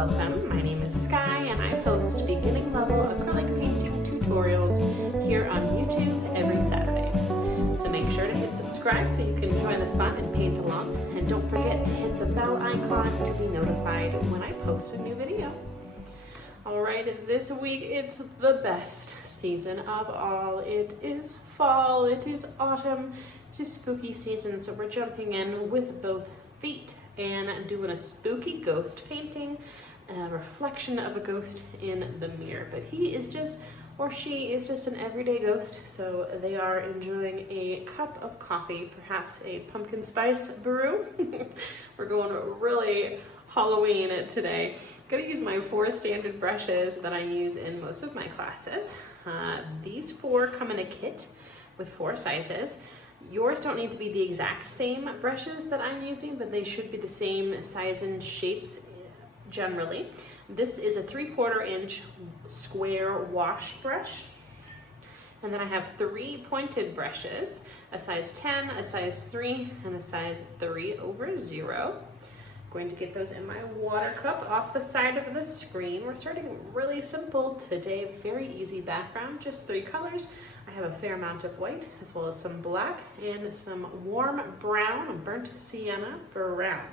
Welcome, my name is Skye and I post beginning level acrylic painting tutorials here on YouTube every Saturday. So make sure to hit subscribe so you can join the fun and paint along, and don't forget to hit the bell icon to be notified when I post a new video. Alright, this week it's the best season of all. It is fall, it is autumn, it is spooky season, so we're jumping in with both feet and doing a spooky ghost painting, a reflection of a ghost in the mirror. But he is just, or she is just an everyday ghost, so they are enjoying a cup of coffee, perhaps a pumpkin spice brew. We're going really Halloween today. I'm gonna use my 4 standard brushes that I use in most of my classes. These 4 come in a kit with 4 sizes. Yours don't need to be the exact same brushes that I'm using, but they should be the same size and shapes generally. This is a 3/4 inch square wash brush. And then I have 3 pointed brushes, a size 10, a size 3, and a size 3/0. I'm going to get those in my water cup off the side of the screen. We're starting really simple today, very easy background, just 3 colors. I have a fair amount of white, as well as some black and some warm brown, burnt sienna brown.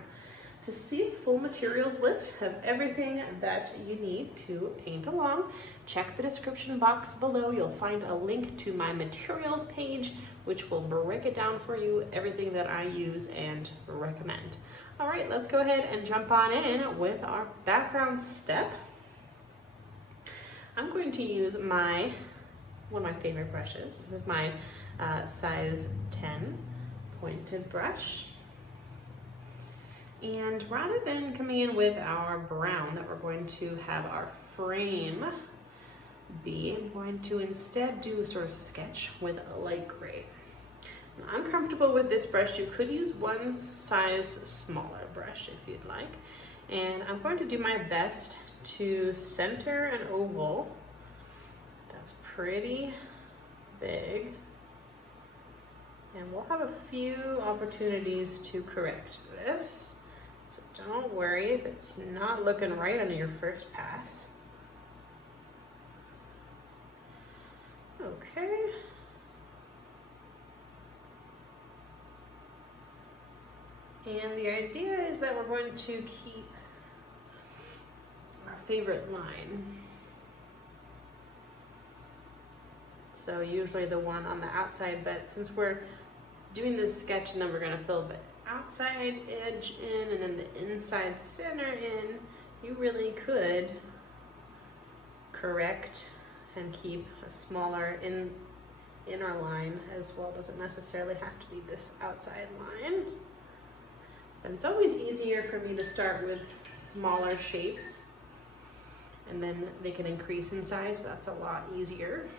To see a full materials list of everything that you need to paint along, check the description box below. You'll find a link to my materials page, which will break it down for you, everything that I use and recommend. All right, let's go ahead and jump on in with our background step. I'm going to use one of my favorite brushes. This is my size 10 pointed brush. And rather than coming in with our brown that we're going to have our frame be, I'm going to instead do a sort of sketch with a light gray. I'm comfortable with this brush. You could use one size smaller brush if you'd like. And I'm going to do my best to center an oval that's pretty big. And we'll have a few opportunities to correct this. So don't worry if it's not looking right on your first pass. Okay. And the idea is that we're going to keep our favorite line. So usually the one on the outside, but since we're doing this sketch and then we're gonna fill the outside edge in and then the inside center in, you really could correct and keep a smaller inner line as well. It doesn't necessarily have to be this outside line. But it's always easier for me to start with smaller shapes and then they can increase in size, but that's a lot easier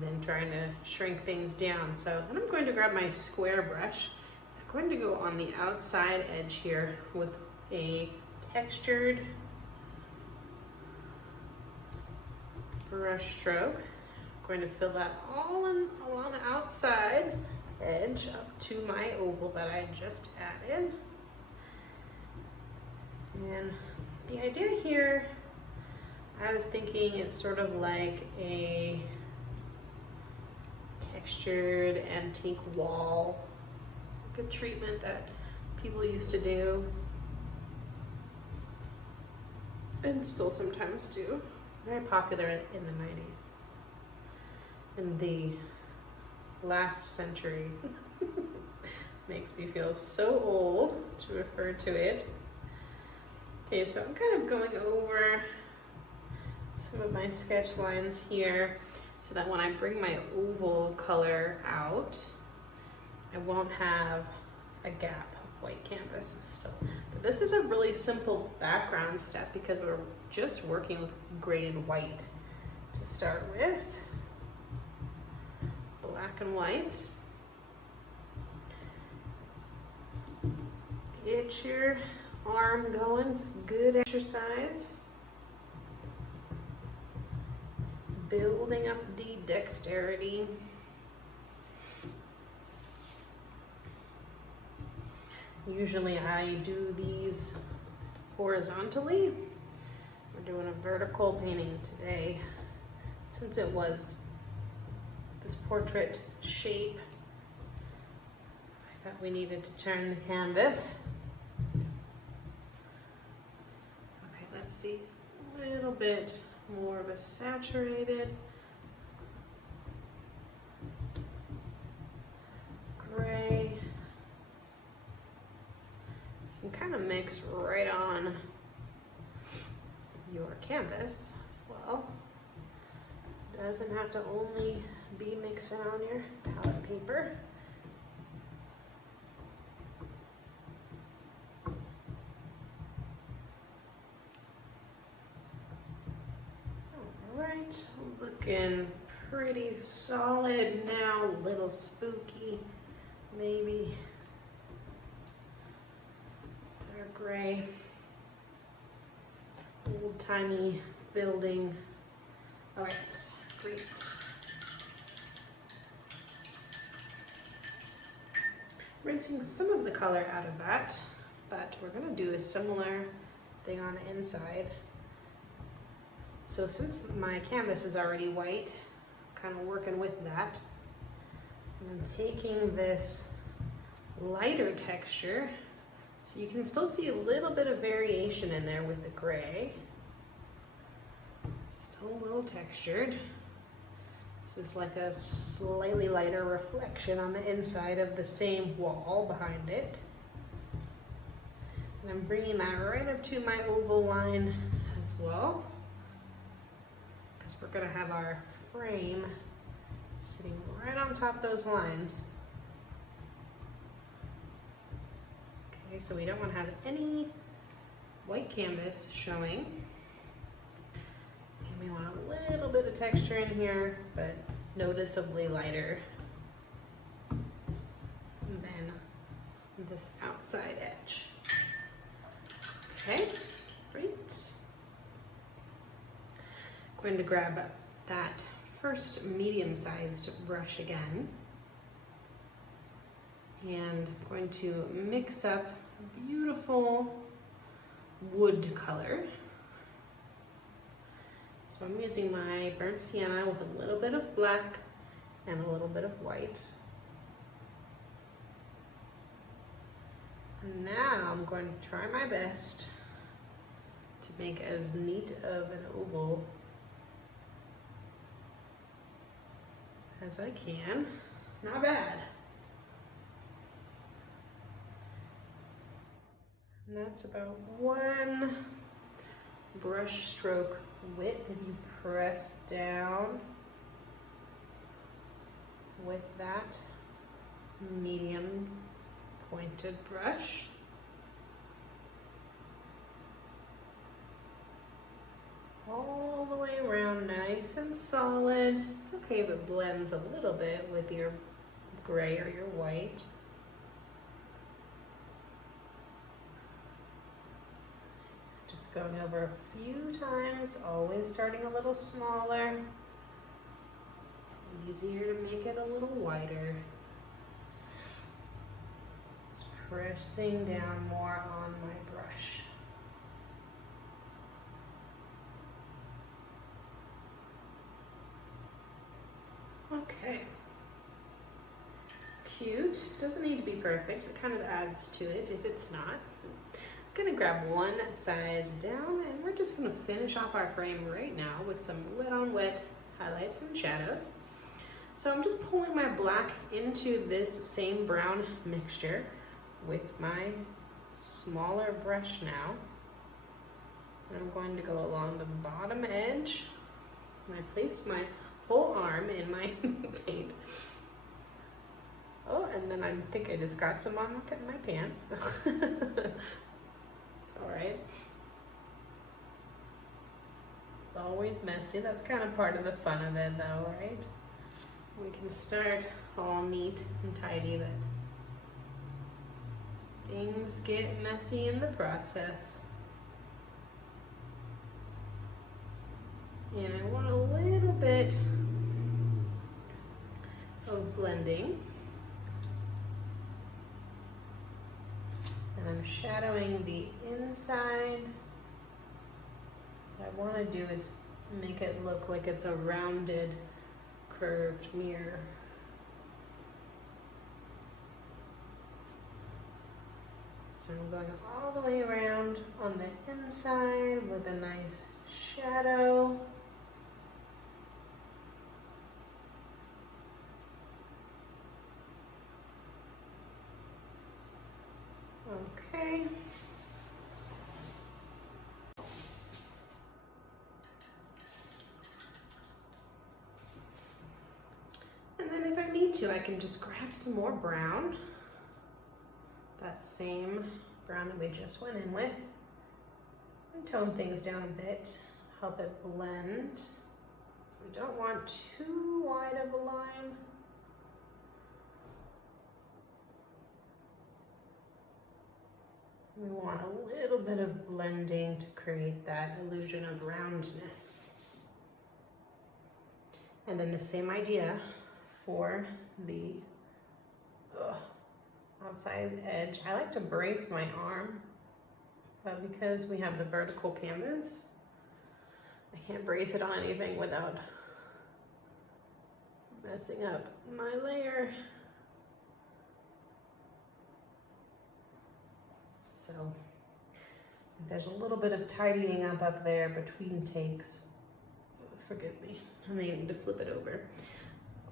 than trying to shrink things down. So then I'm going to grab my square brush. I'm going to go on the outside edge here with a textured brush stroke. I'm going to fill that all in along the outside edge up to my oval that I just added. And the idea here, I was thinking it's sort of like a textured antique wall, good treatment that people used to do and still sometimes do. Very popular in the 90s. In the last century. Makes me feel so old to refer to it. Okay, so I'm kind of going over some of my sketch lines here so that when I bring my oval color out, I won't have a gap of white canvas still. But this is a really simple background step because we're just working with gray and white to start with. Black and white. Get your arm going, it's good exercise. Building up the dexterity. Usually I do these horizontally. We're doing a vertical painting today. Since it was this portrait shape, I thought we needed to turn the canvas. Okay, let's see, a little bit more of a saturated gray. You can kind of mix right on your canvas as well. Doesn't have to only be mixing on your palette paper. All right, looking pretty solid now, a little spooky, maybe. Dark gray, old-timey building. All right, great. Rinsing some of the color out of that, but we're gonna do a similar thing on the inside. So since my canvas is already white, kind of working with that, I'm taking this lighter texture, so you can still see a little bit of variation in there with the gray. Still a little textured. This is like a slightly lighter reflection on the inside of the same wall behind it. And I'm bringing that right up to my oval line as well, because we're gonna have our frame sitting right on top of those lines. Okay, so we don't want to have any white canvas showing. And we want a little bit of texture in here, but noticeably lighter than this outside edge. Okay, great. Going to grab that first medium-sized brush again, and I'm going to mix up beautiful wood color. So I'm using my burnt sienna with a little bit of black and a little bit of white. And now I'm going to try my best to make as neat of an oval as I can. Not bad. And that's about one brush stroke width if you press down with that medium pointed brush. All the way around, nice and solid. It's okay if it blends a little bit with your gray or your white. Just going over a few times, always starting a little smaller. Easier to make it a little wider. Just pressing down more on my brush. Okay, cute. Doesn't need to be perfect. It kind of adds to it if it's not. I'm gonna grab one size down, and we're just gonna finish off our frame right now with some wet on wet highlights and shadows. So I'm just pulling my black into this same brown mixture with my smaller brush now. And I'm going to go along the bottom edge. And I placed my whole arm in my paint. Oh, and then I think I just got some on my pants. It's all right. It's always messy. That's kind of part of the fun of it though, right? We can start all neat and tidy, but things get messy in the process. And I want a little bit of blending. And I'm shadowing the inside. What I want to do is make it look like it's a rounded, curved mirror. So I'm going all the way around on the inside with a nice shadow. Okay. And then if I need to, I can just grab some more brown. That same brown that we just went in with. And tone things down a bit, help it blend. So we don't want too wide of a line. We want a little bit of blending to create that illusion of roundness. And then the same idea for the outside edge. I like to brace my arm, but because we have the vertical canvas, I can't brace it on anything without messing up my layer. So if there's a little bit of tidying up there between takes, forgive me, I may need to flip it over.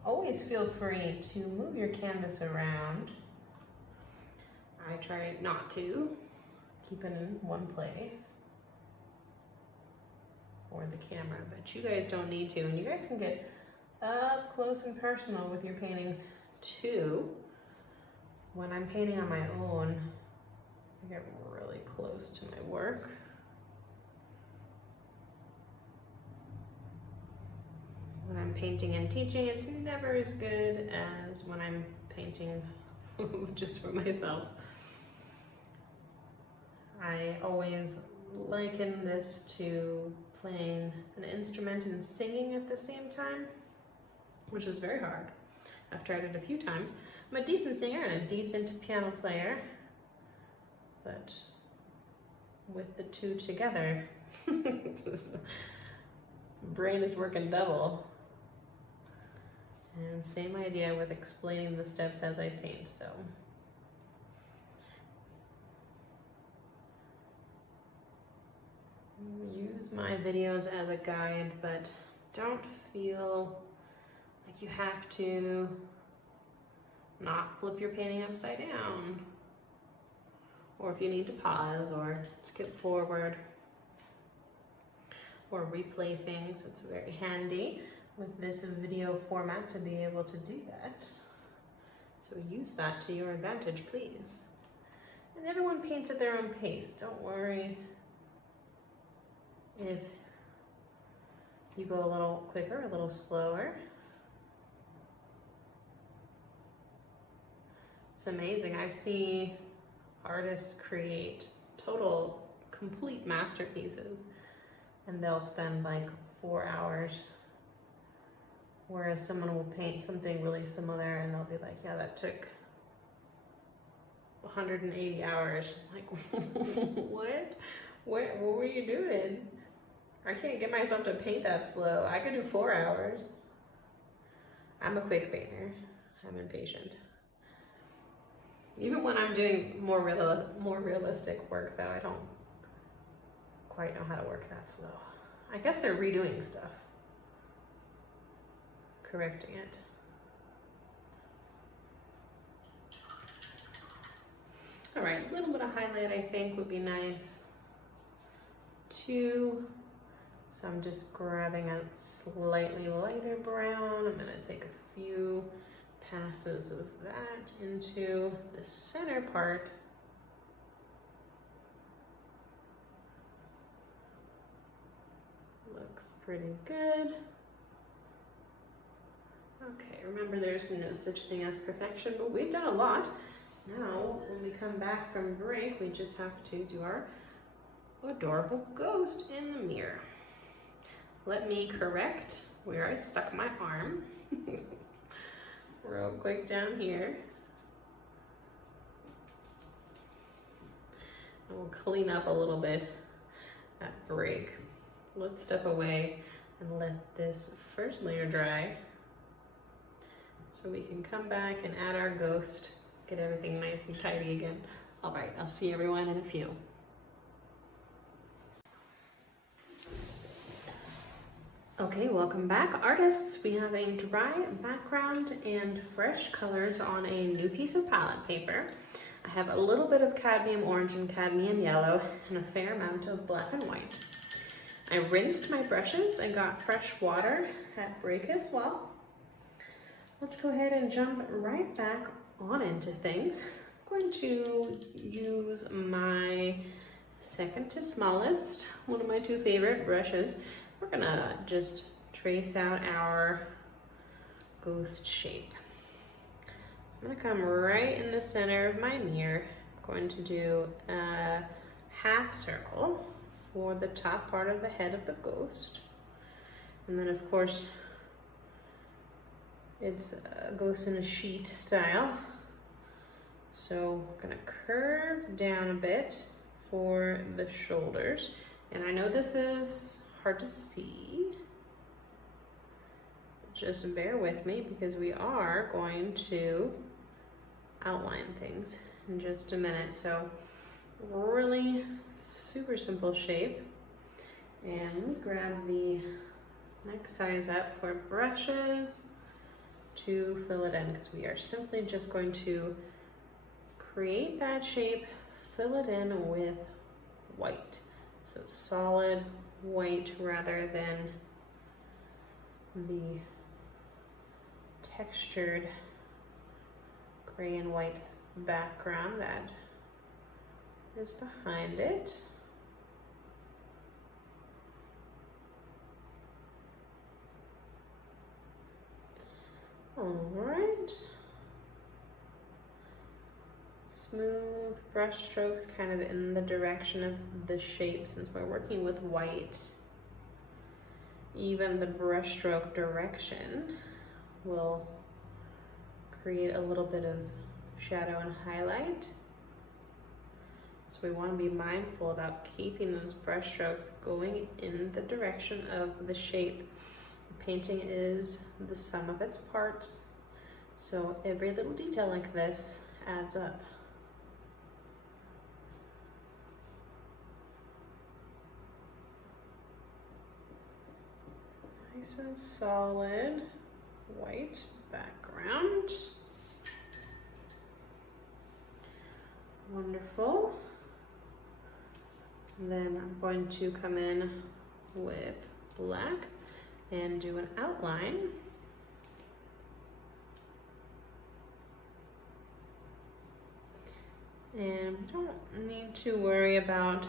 Always feel free to move your canvas around. I try not to, keep it in one place for the camera, but you guys don't need to, and you guys can get up close and personal with your paintings too. When I'm painting on my own, I get really close to my work. When I'm painting and teaching, it's never as good as when I'm painting just for myself. I always liken this to playing an instrument and singing at the same time, which is very hard. I've tried it a few times. I'm a decent singer and a decent piano player, but with the two together, this brain is working double. And same idea with explaining the steps as I paint, so. Use my videos as a guide, but don't feel like you have to not flip your painting upside down. Or if you need to pause or skip forward or replay things, it's very handy with this video format to be able to do that. So use that to your advantage, please. And everyone paints at their own pace. Don't worry if you go a little quicker, a little slower. It's amazing. I see artists create total, complete masterpieces, and they'll spend like 4 hours, whereas someone will paint something really similar and they'll be like, yeah, that took 180 hours. Like, what? What were you doing? I can't get myself to paint that slow. I could do 4 hours. I'm a quick painter. I'm impatient. Even when I'm doing more realistic work, though, I don't quite know how to work that slow. I guess they're redoing stuff, correcting it. All right, a little bit of highlight I think would be nice too. So I'm just grabbing a slightly lighter brown. I'm gonna take a few passes of that into the center part. Looks pretty good. Okay, remember there's no such thing as perfection, but we've done a lot. Now, when we come back from break, we just have to do our adorable ghost in the mirror. Let me correct where I stuck my arm. Real quick down here. We'll clean up a little bit that break. Let's step away and let this first layer dry so we can come back and add our ghost, get everything nice and tidy again. All right, I'll see everyone in a few. Okay, welcome back, artists. We have a dry background and fresh colors on a new piece of palette paper. I have a little bit of cadmium orange and cadmium yellow and a fair amount of black and white. I rinsed my brushes and got fresh water at break as well. Let's go ahead and jump right back on into things. I'm going to use my second to smallest, one of my two favorite brushes. We're gonna just trace out our ghost shape. So I'm gonna come right in the center of my mirror. I'm going to do a half circle for the top part of the head of the ghost. And then of course, it's a ghost in a sheet style. So we're gonna curve down a bit for the shoulders. And I know this is hard to see. Just bear with me because we are going to outline things in just a minute. So really super simple shape. And let me grab the next size up for brushes to fill it in because we are simply just going to create that shape, fill it in with white. So solid white rather than the textured gray and white background that is behind it. All right. Smooth brush strokes kind of in the direction of the shape since we're working with white. Even the brush stroke direction will create a little bit of shadow and highlight. So we want to be mindful about keeping those brush strokes going in the direction of the shape. Painting is the sum of its parts, so every little detail like this adds up. Nice and solid white background. Wonderful. And then I'm going to come in with black and do an outline. And we don't need to worry about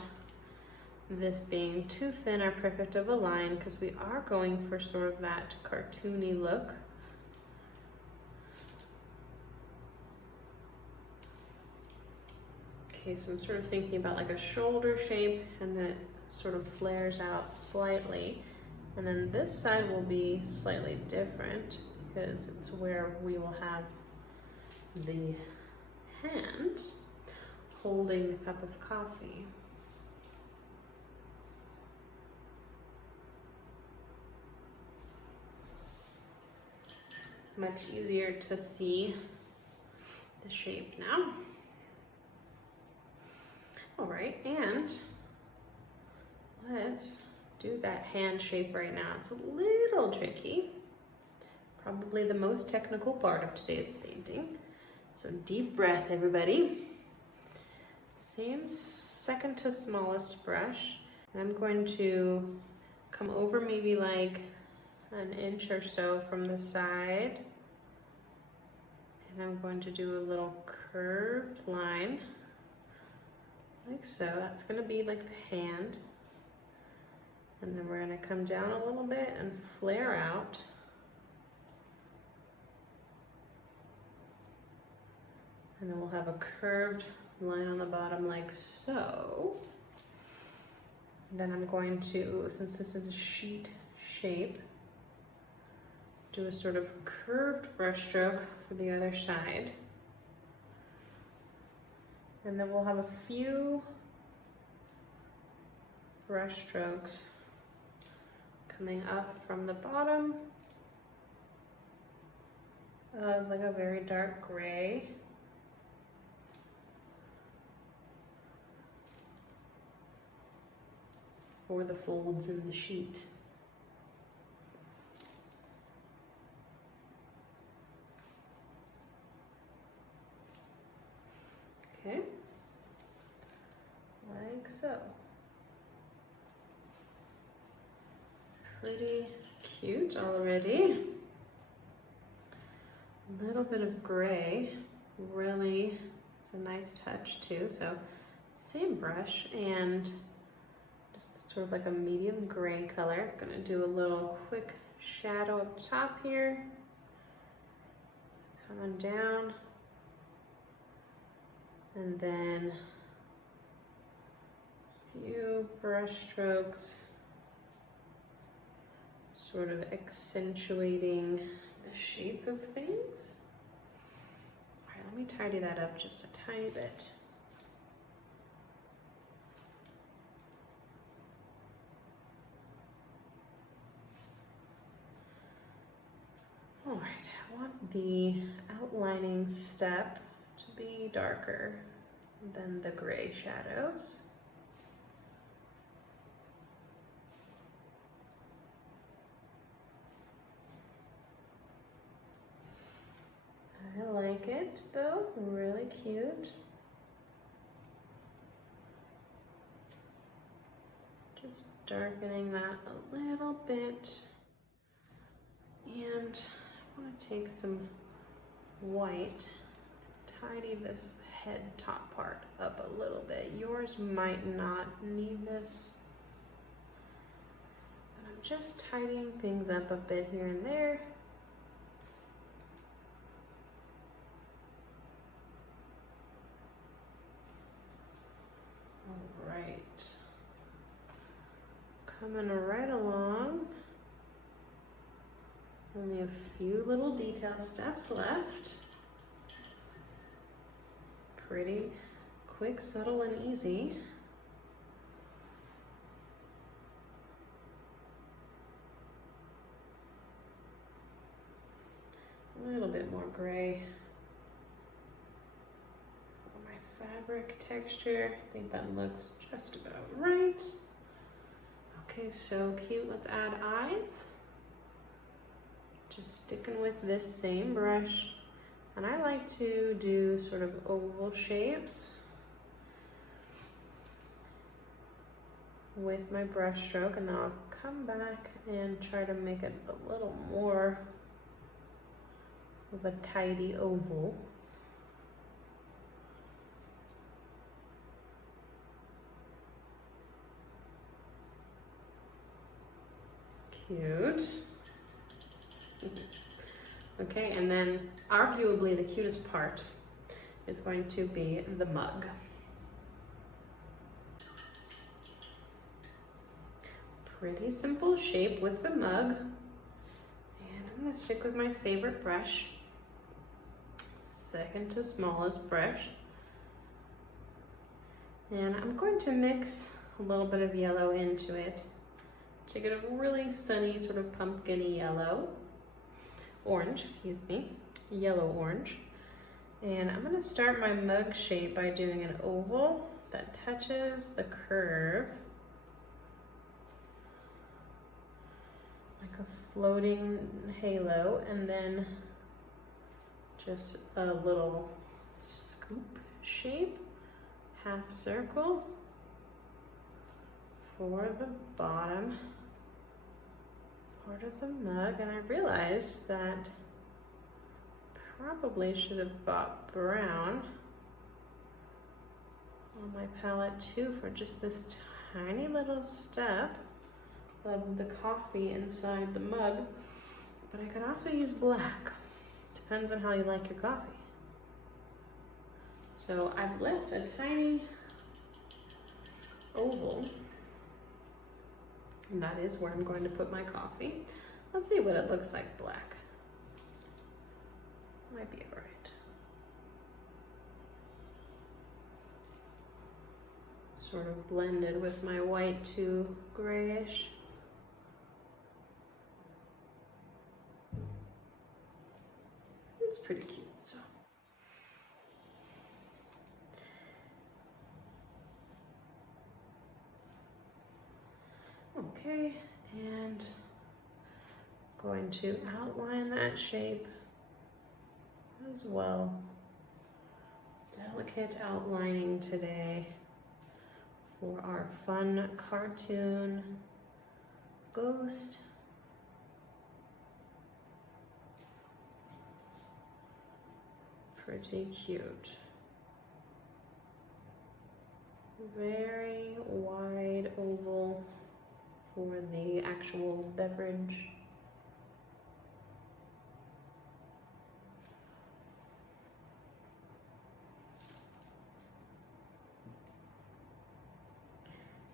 this being too thin or perfect of a line because we are going for sort of that cartoony look. Okay, so I'm sort of thinking about like a shoulder shape and then it sort of flares out slightly. And then this side will be slightly different because it's where we will have the hand holding a cup of coffee. Much easier to see the shape now. All right, and let's do that hand shape right now. It's a little tricky, probably the most technical part of today's painting. So deep breath, everybody. Same second to smallest brush. And I'm going to come over maybe like an inch or so from the side. And I'm going to do a little curved line, like so. That's gonna be like the hand. And then we're gonna come down a little bit and flare out. And then we'll have a curved line on the bottom like so. And then I'm going to, since this is a sheet shape, do a sort of curved brush stroke for the other side. And then we'll have a few brush strokes coming up from the bottom of like a very dark gray. For the folds in the sheet. Okay, like so. Pretty cute already. A little bit of gray, really, it's a nice touch too. So same brush and just sort of like a medium gray color. Gonna do a little quick shadow up top here. Coming down. And then a few brush strokes, sort of accentuating the shape of things. All right, let me tidy that up just a tiny bit. All right, I want the outlining step to be darker than the gray shadows. I like it though, really cute. Just darkening that a little bit. And I want to take some white, tidy this head top part up a little bit. Yours might not need this. But I'm just tidying things up a bit here and there. All right. Coming right along. Only a few little detail steps left. Pretty quick, subtle, and easy. A little bit more gray for my fabric texture. I think that looks just about right. Okay, so cute. Let's add eyes. Just sticking with this same brush. And I like to do sort of oval shapes with my brush stroke, and then I'll come back and try to make it a little more of a tidy oval. Cute. Okay, and then arguably the cutest part is going to be the mug. Pretty simple shape with the mug. And I'm gonna stick with my favorite brush. Second to smallest brush. And I'm going to mix a little bit of yellow into it to get a really sunny sort of pumpkin-y yellow. Orange, excuse me, yellow orange. And I'm gonna start my mug shape by doing an oval that touches the curve, like a floating halo, and then just a little scoop shape, half circle for the bottom part of the mug. And I realized that probably should have bought brown on my palette too for just this tiny little step of the coffee inside the mug, but I could also use black. Depends on how you like your coffee. So I've left a tiny oval, and that is where I'm going to put my coffee. Let's see what it looks like black. Might be all right. sort of blended with my white to grayish. It's pretty cute, so. Okay, and going to outline that shape as well. Delicate outlining today for our fun cartoon ghost. Pretty cute. Very wide oval for the actual beverage.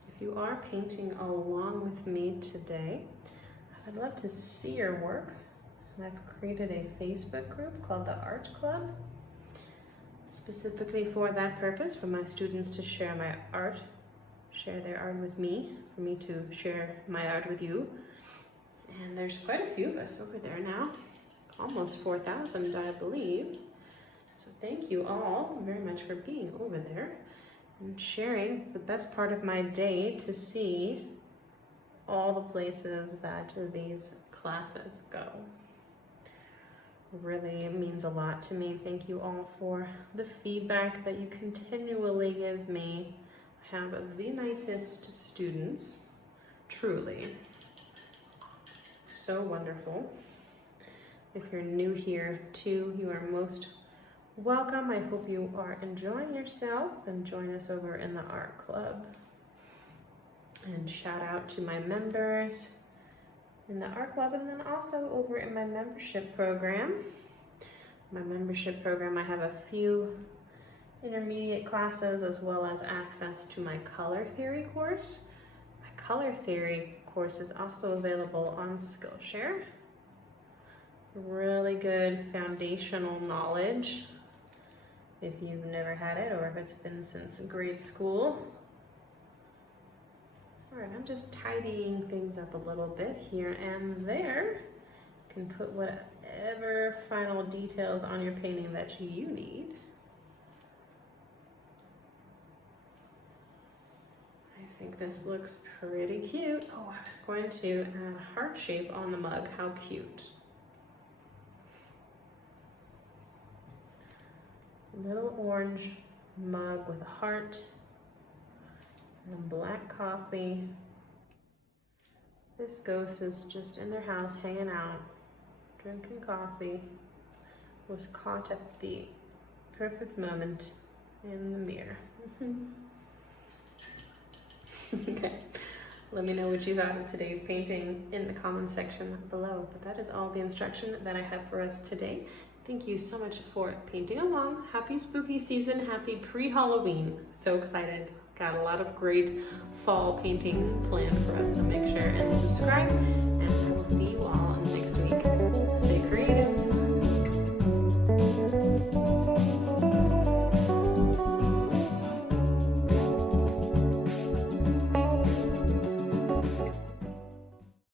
If you are painting along with me today, I'd love to see your work. And I've created a Facebook group called the Art Club, specifically for that purpose, for my students to share my art, share their art with me, for me to share my art with you. And there's quite a few of us over there now, almost 4,000, I believe. So thank you all very much for being over there and sharing. It's the best part of my day to see all the places that these classes go. It really means a lot to me. Thank you all for the feedback that you continually give me. I have the nicest students, truly. So wonderful. If you're new here too, you are most welcome. I hope you are enjoying yourself, and join us over in the art club. And shout out to my members in the art club, and then also over in my membership program. My membership program, I have a few intermediate classes as well as access to my color theory course. My color theory course is also available on Skillshare. Really good foundational knowledge if you've never had it or if it's been since grade school. All right, I'm just tidying things up a little bit here and there. You can put whatever final details on your painting that you need. I think this looks pretty cute. Oh, I was going to add a heart shape on the mug. How cute. Little orange mug with a heart and black coffee. This ghost is just in their house hanging out, drinking coffee. Was caught at the perfect moment in the mirror. Okay, let me know what you thought of today's painting in the comments section below. But that is all the instruction that I have for us today. Thank you so much for painting along. Happy spooky season, happy pre-Halloween. So excited. Got a lot of great fall paintings planned for us, so make sure and subscribe